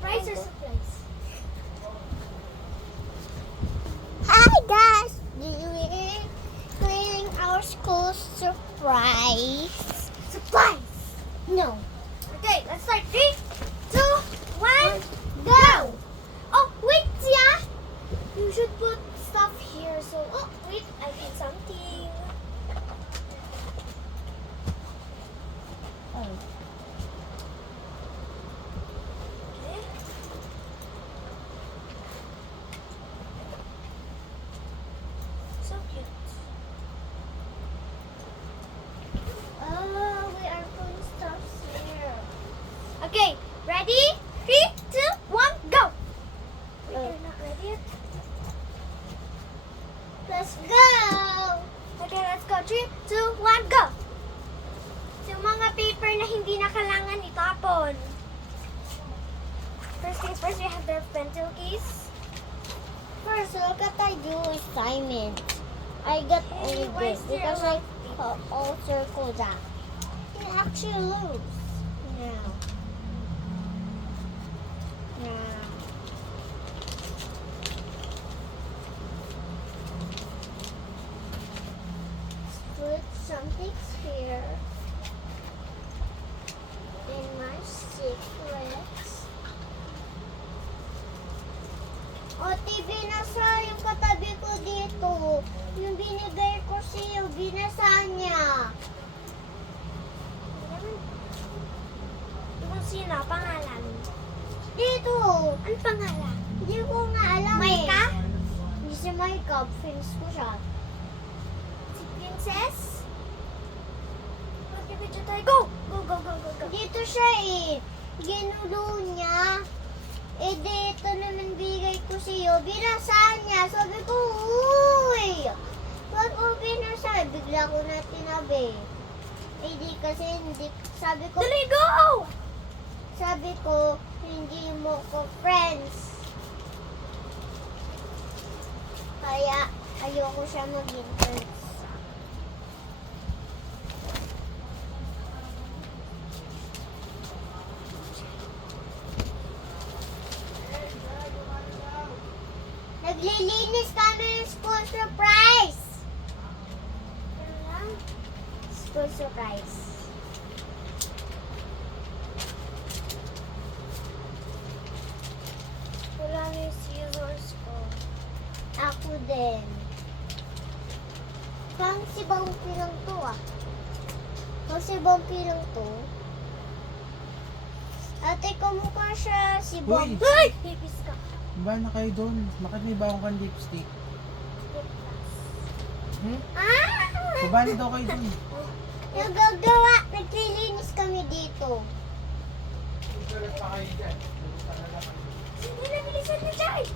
Surprise or supplies? Hi guys! We're cleaning our school surprise. Supplies! No. Okay, let's start. 3, 2, 1, go! Oh, wait, yeah! You should put stuff here. So, oh, wait, I did something. Oh. Okay. So cute. Oh, we are putting stuff here. Okay, ready? 3, 2, 1, go! Wait, Oh. you're not ready yet? Let's go! Okay, let's go. 3, 2, 1, go! Yung mga paper na hindi na kailangan itapon. First things first, we have the pencil case. First, look at I do assignment. I got Hey, all why this is there because a I lot all circle that. It actually looks. Now. Now. Put some things here. In my secrets. O, binasa yung katabi ko dito. Yung binigay ko sa'yo, binasa niya. Yung sino, pangalan. Dito. Ano pangalan? Hindi ko nga alam Maika? Hindi si Maika. Friends ko siya. Si Princess? Mag-video tayo. Go! Go, go, go, go, go. Dito siya eh. Ginulo niya. Eh, dito naman bigay ko sa'yo. Binasa niya. Sabi ko, uy! Wag ko binasa. Bigla ko na tinabi. Eh, di kasi hindi. Sabi ko, Dali, go! hindi mo ko friends. Kaya, ayoko siya maging friends. Naglilinis kami ng school surprise. Ano lang? School surprise. Wala na yung scissors ko. Ako din. Parang si Bumpy lang to ah. Parang si Bumpy lang to. Ate, kamukha siya si Bumpy. Ay! Pipis ka. Ba na kayo doon? Bakit may bago kang lipstick? Ah! Kubali daw kayo doon. Nagagawa. Naglilinis kami dito. Hindi na bilisan na siya eh.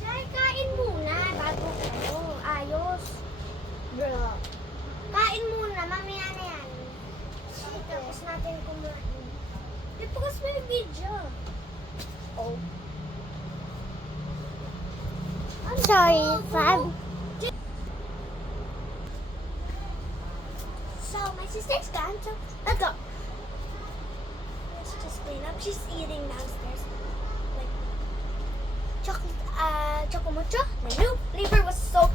Jai, kain muna bago ko. Ayos. Bro. Kain muna, mamaya na yan. Tapos natin kumain. Di po kasi may video. Oh. Sorry, Fab. So, my sister's gone, so let's go. Let's just clean up. She's eating downstairs. Like, chocolate, chocomocho. My new flavor was so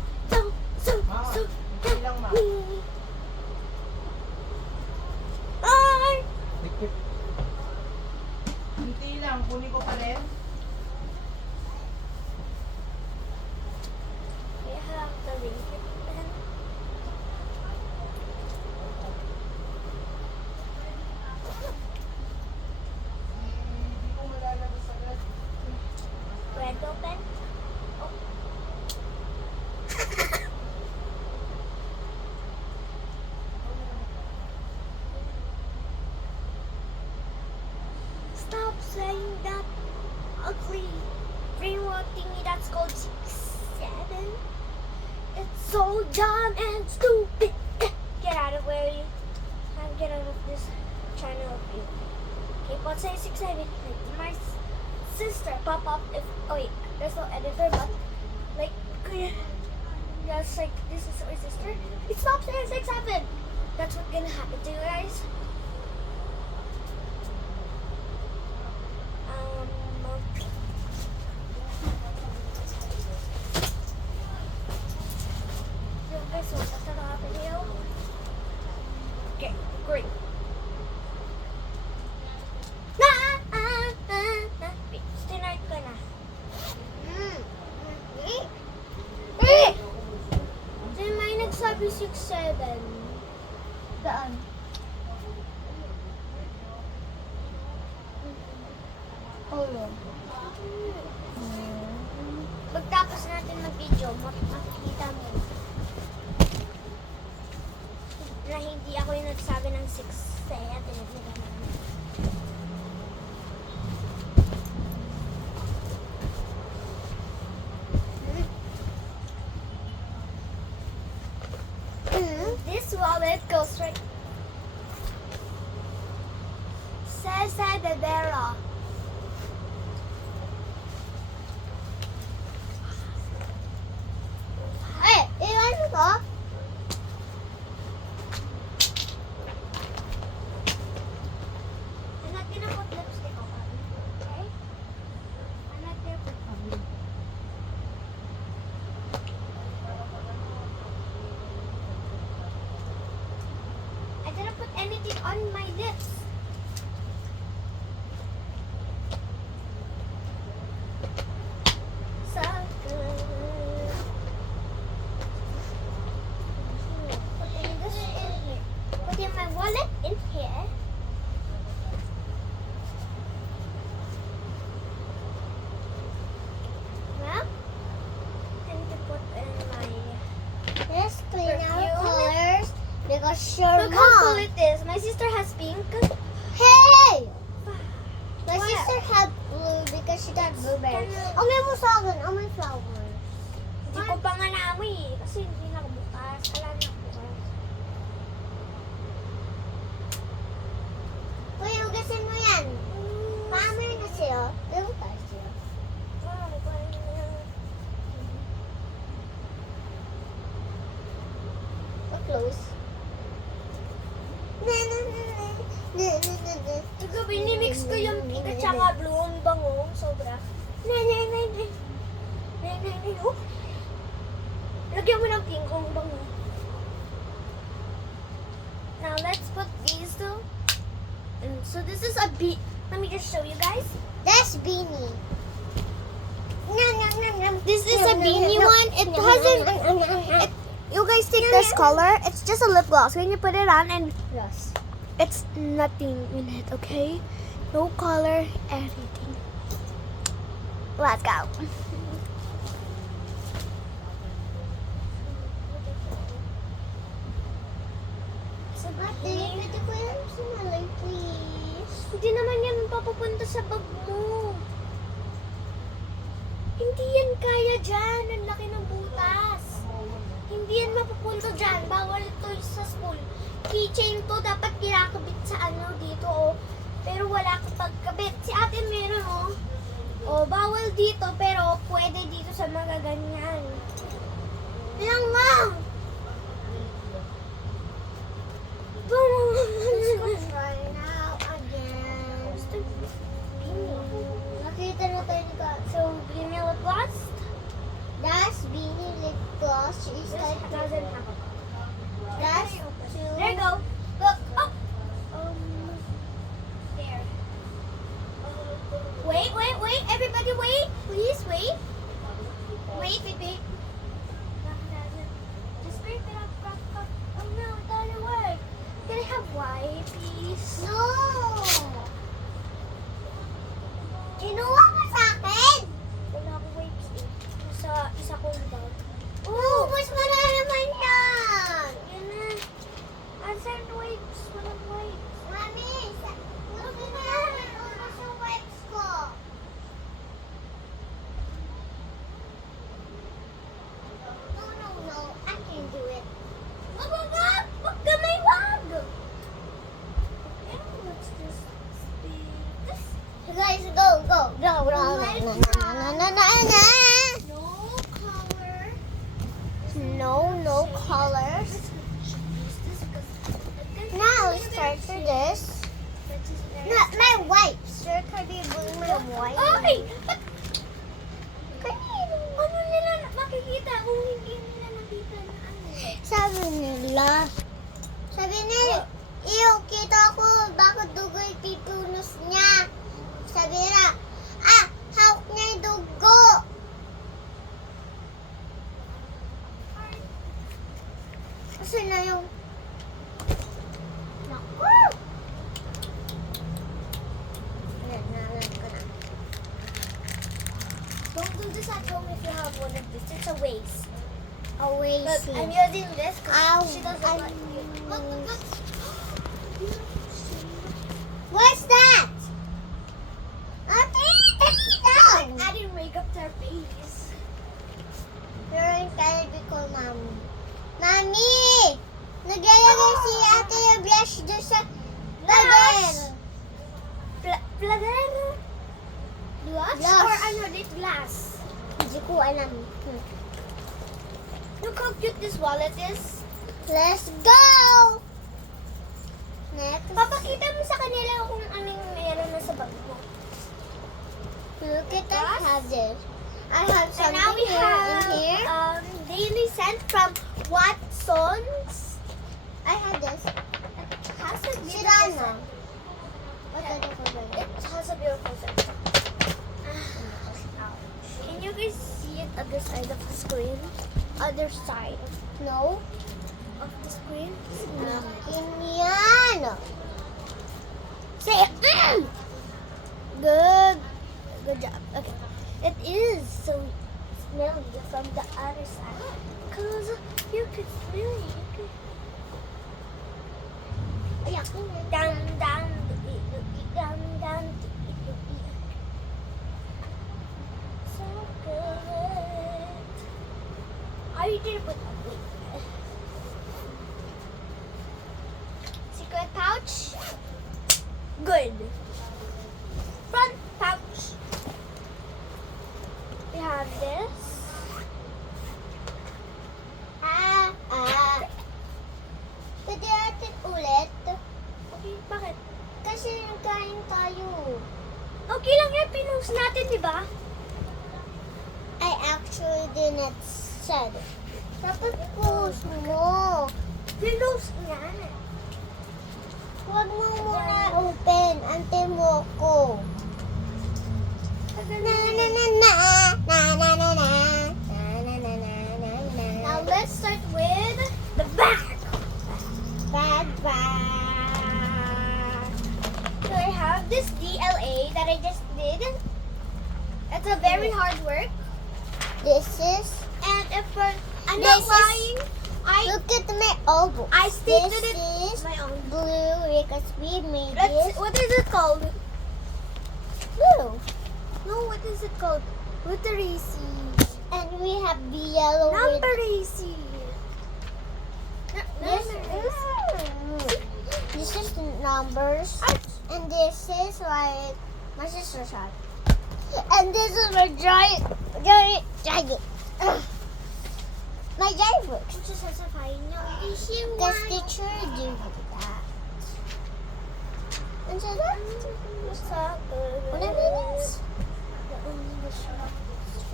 So dumb and stupid. Get out of where you. Get out of this channel of you. Okay, but say 6, 7. Like my sister pop up if. Oh wait, there's no editor, but like. Just like this is my sister. It stops there 6, 7. That's what's gonna happen to you guys. Guys, so that's gonna happen to you. Okay, great. Start ko na. So may nagsabi 6, 7. Saan? Oo. Pagtapos natin mag-video, makikita mo na hindi ako yung nagsabi ng 6, 7. This wallet goes right. Cesar de Vera. Ay, iwan ko. I'm not gonna put lipstick on, okay? I'm not gonna put I didn't put anything on my lips. So good. Putting this in here. Putting my wallet in here. Well, I need to put in my. Let's clean our Perfume. colors because your Look how cool mom. it is. My sister has pink. Hey! My What? sister had blue because she got blueberries. Kinda- Amoy mo sa akin. Amoy flowers. Hindi ko pa nga naamoy eh. Kasi hindi na ako bukas. Wala na ako bukas. Uy, hugasin mo yan. Paamoy na siya. Ewan tayo siya. So close. Na na na na na na na na. Ito, binimix ko yung pink at saka blue. Ang bango. Sobra. Nay. Oh. Lagyan mo ng pink. Ang bango. Now, let's put these two. And so, this is a beat. Let me just show you guys. That's beanie. No, no, no, no. This is No, a no, beanie no, no. one. It No, no, hasn't. no, no, no, no. You guys take this color. It's just a lip gloss. When you put it on, and Yes. it's nothing in it. Okay, no color, anything. Let's go. Ate, pwede ko yan sumalay, please. Hindi naman yan papupunta sa bag mo. Hindi yan kaya dyan. Ang laki ng butas. Hindi yan mapupunta dyan. Bawal ito sa school. Keychain to. Dapat kinakabit sa ano dito, oh. Pero wala kapag kabit. Si ate meron, oh. Oh, bawal dito, pero pwede dito sa mga ganyan. Lang nga! Let's go try now again. Nakita na tayo ni Ka. So, beanie lip gloss. That's beanie lip gloss. She's This like, doesn't have a that's There you go. Look. Oh. There. Wait. Everybody wait. Please wait. Wait. Just scrape it up. Oh no, it doesn't work. Can I have white, please? No! Kinuha mo sa akin! Wala akong wipes eh. Isa kong bag. Ubus mo na naman yan! No colors. Now let's start for this. Not my wipes. Sir, can you bring my wipes? Ay! Kanino? Ano nila makikita kung hindi nila nakita na ano? Sabi nila, iyo, kita ko, bakit dugo ipipunos niya? Sabi nila, hawak niya yung dugo. Kasi na yung... Naku! Nalan ko na. Don't do this at home if you have one of this. It's a waste. Always Look, see. I'm using this Ow, because she doesn't I'm- like it. Look. What's that? Ate, Like down! adding makeup to her face. Pero yung talabi ko, Mami. Mami! Naglalagay si ate yung blush doon sa pader. Plader? Blush? Blush. Or ano, lip gloss? Hindi ko alam. Look how cute this wallet is. Let's go! Next. Papakita mo sa kanila kung anong meron na sa bag mo. Look at I have this. I have And something now we here have in here. daily scent from Watsons. I have this. It has a beautiful Sirana. scent. What are the It has a beautiful scent. Can you guys see it other side of the screen? Other side No. of the screen? Nakin yan. Say it. Good. Good job. Okay. It is so smelly from the other side. Cause you could smell it. You could Ayak ko na. down. So good. I did it with ugly. Secret pouch. Good. Front pouch. We have this. Pwede natin ulit. Okay, bakit? Kasi nagkain tayo. Okay lang yan, pinost natin, di ba? I actually didn't said. Dapat post mo. Pinost nga. Huwag mo muna open. Ante mo ko. Now let's start with the back. Bag. So I have this DLA that I just did. It's a very hard work. This is. And if I'm This not is- lying, Look at my elbow. I stitched This it is my own. blue because we made Let's, this what is it called? blue. No, what is it called? Literacy. And we have the yellow with Numberacy. this is numbers. And this is like my sister's hat. And this is my giant. My giant book. Ito sasapayin niyo. Because teacher do that. And so that. What it means?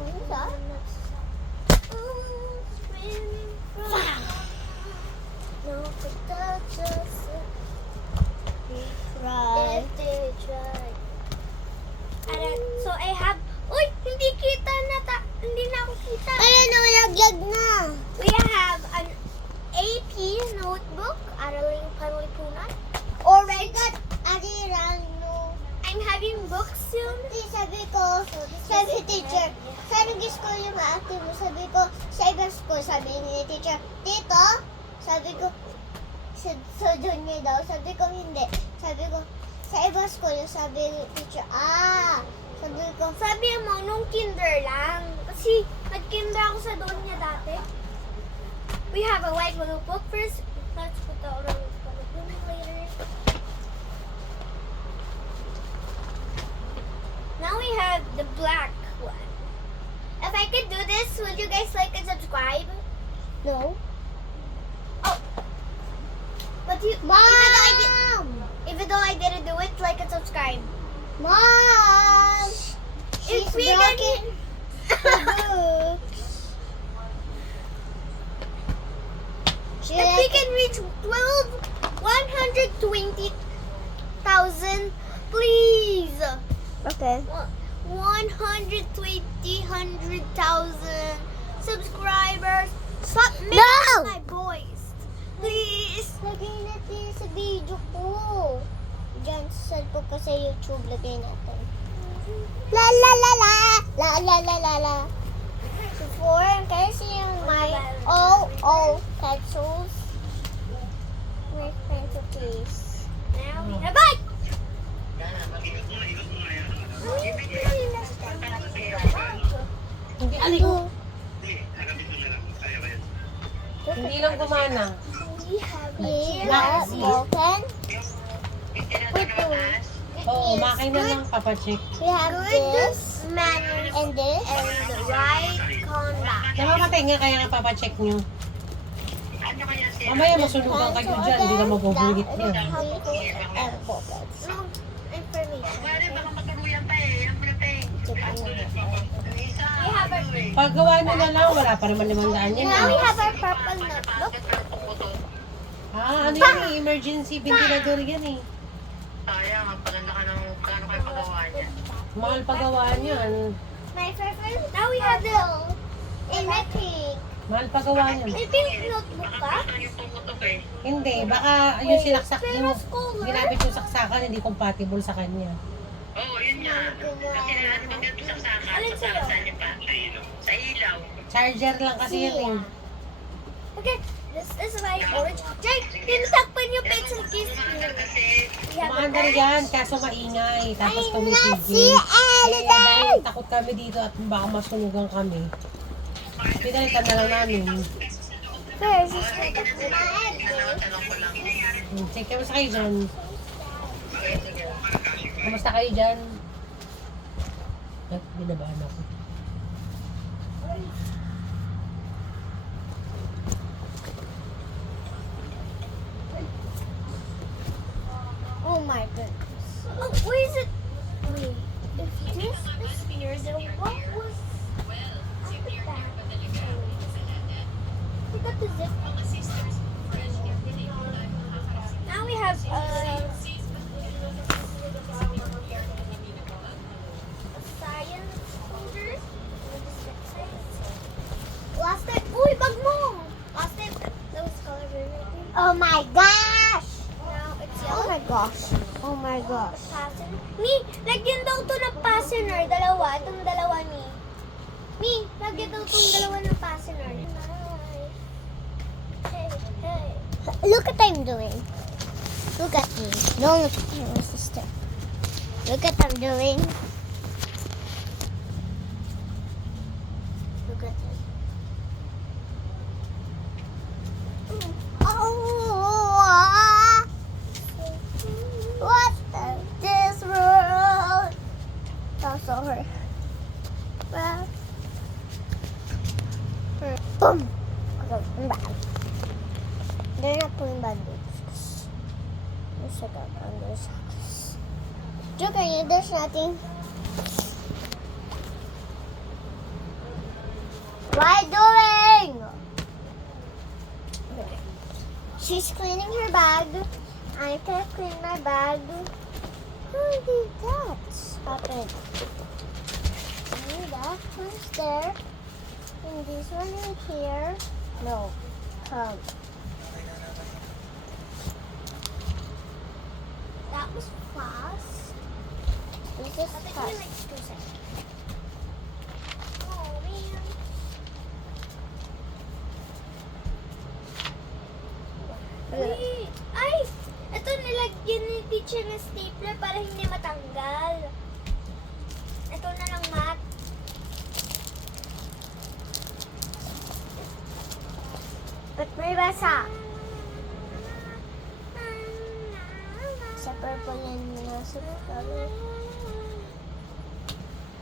What is that? No, but that's just Right. if they try. So I have. Uy, hindi kita na hindi na ako kita. Ayun, nalaglag na. We have an AP notebook, Araling Panlipunan. Already got Arirano. I'm having books soon. Sabi teacher, sabi gusto ko yung ate mo, sabi ko, sa ibang school, sabi ni teacher, Tito, sabi ko, sa junior daw, sabi ko hindi, sabi ko, sa ibang school, sabi ni teacher, sabi ko, Sabi mo, nung kinder lang. Kasi nag-kinder ako sa doon niya dati. We have a white notebook first. Let's put the orange notebook later. Now we have the black one. If I could do this, would you guys like and subscribe? No. But you, Mom! even though I didn't do it, like and subscribe. Mom! She's If we blocking the books. She If we like, can reach 120,000, please. okay. 100,000 subscribers. Stop making No! my voice, please. Lagay natin sa video ko. Diyan sa cellphone ko sa YouTube, lagay natin. La la la la! La la la la la! Before, kasi yung my pencils. My pencil case. Now, bye. Hindi aling. Two. Hindi lang gumana. We have We have broken. Oo, makina lang papacheck. We have this manners and this. and the right conduct. Namamatay nga kaya nga papacheck nyo. Mamaya masunugan kayo dyan, hindi na mabubulit niya. And pockets. No information. We have our Paggawa nyo na lang, wala pa naman 500 yan. now we eh. have our purple notebook. Ano yan eh, emergency ventilador yan eh. Sayang, ang paganda ka ng kano kayo pagawa niya. Mahal paggawa niyan. My favorite. Now we have the electric. Mahal pagawa niyan. May pink notebook ka? Ito yung pumutok eh. Hindi, baka yung sinaksak Pero yung scholar? ginamit yung saksakan hindi compatible sa kanya. Oo, yun nga. Kasi ano bang ganito sa saka? Alin sa'yo? Saan niyo pa? Sa ilaw. Charger lang kasi yan eh. Okay, this is my orange. Jake, tinatakpan yung pencil case niyo. Umaandar kasi. We have Maandar orange. yan, kaso maingay. Tapos I'm tumitigil. not si Ellie. Dahil takot kami dito at baka masunugan kami. Pinalitan na lang namin. First, is Ay, tanong ko lang. Check kamusta kayo dyan? Kamusta kayo dyan? At binabaan ako. oh my goodness. Oh, where is it? Wait, if this is here, then what was at the back? We got the zip. Now we have a science folder. Last time, uy, bag mo! Last time, that was color right? Oh my gosh. Now it's Oh yellow. my gosh. Oh my gosh. Fastener. Mi, lagyan daw to ng fastener. Dalawa. Itong dalawa, Mi. Mi, lagyan daw itong dalawa ng fastener. Hey, hey. Look what I'm doing. Look at me. Don't look at my sister. Look what I'm doing. Look at this. Oh, what is this world? That's all her. Well, boom. Okay, I'm back. They're not putting bad books. Let's check out under socks. Joker, there's nothing. What are you doing? Okay. She's cleaning her bag. I can clean my bag. Who did that? Stop it. And that one's there. And this one in here. No. Come. That was fast. This is I think we fast. like 2 seconds. Oh, man. Wait. Ay! Ito nilagyan ni teacher na stapler para hindi matanggal. Ito na lang, Matt. Ba't may basa? Sa purple yan na sa color.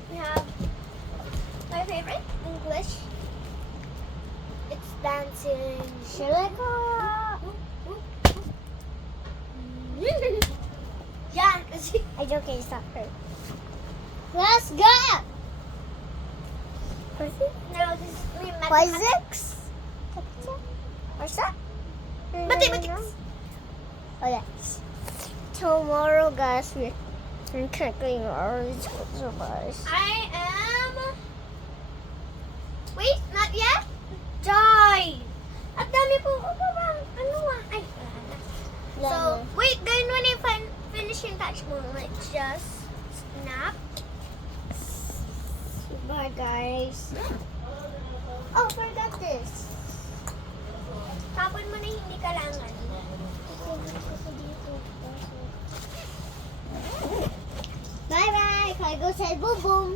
We have my favorite English. It's dancing. Should I go? Yeah, kasi It's okay, stop her. Let's go! now this is my Physics? What's that? Mathematics. Oh, yes. Tomorrow, guys, we're checking our results. I am... Wait, not yet? Joy! At dami po ko ba? Ano ah? Ay, wala na. So, wait, then when I finishing touch mo, let's just snap. Bye, guys. Oh, forgot this. Tapon mo na hindi kailangan. Bye-bye. Can I go say boom boom?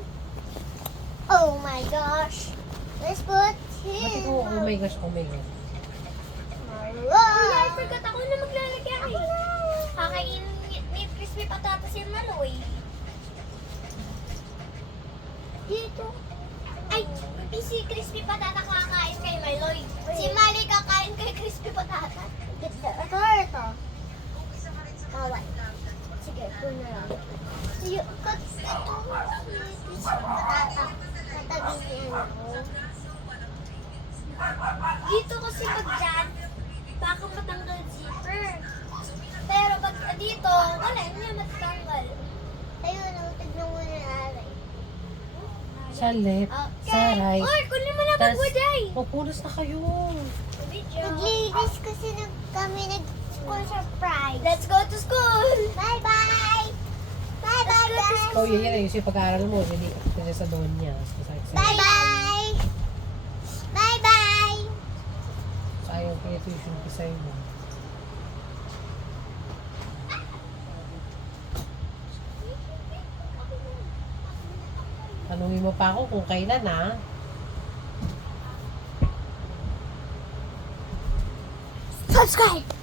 Oh my gosh. Let's put Ba't him. ikaw, oh my gosh, oh my God. Kuya, I forgot ako na maglalagay. Kakainin ni crispy patatas yung Maloy. Dito. Ay, si crispy patata kakain kay Maloy. Si Mali kakain kay crispy patata. Ito. Bawal. Sige, ito na lang. Cut ito. Patata. Tatabihin ko. Dito kasi pag dyan, baka matanggal zipper. Pero pag dito, wala, hindi na matatanggal. Ayun, tignan mo na aray. Sa left, sa right. Or, kunin mo na Tas- magwaday. Pupunas na kayo. Video. Naglinis kasi kami nag-school surprise. Let's go to school. Bye-bye! Bye-bye, guys! Oh, yan yung yung pag-aaral mo. Hindi kasi sa doon niya. Bye-bye! Bye-bye! Sayang kaya tuition ko sa'yo mo. Tanungin mo pa ako kung kailan, ha? Subscribe!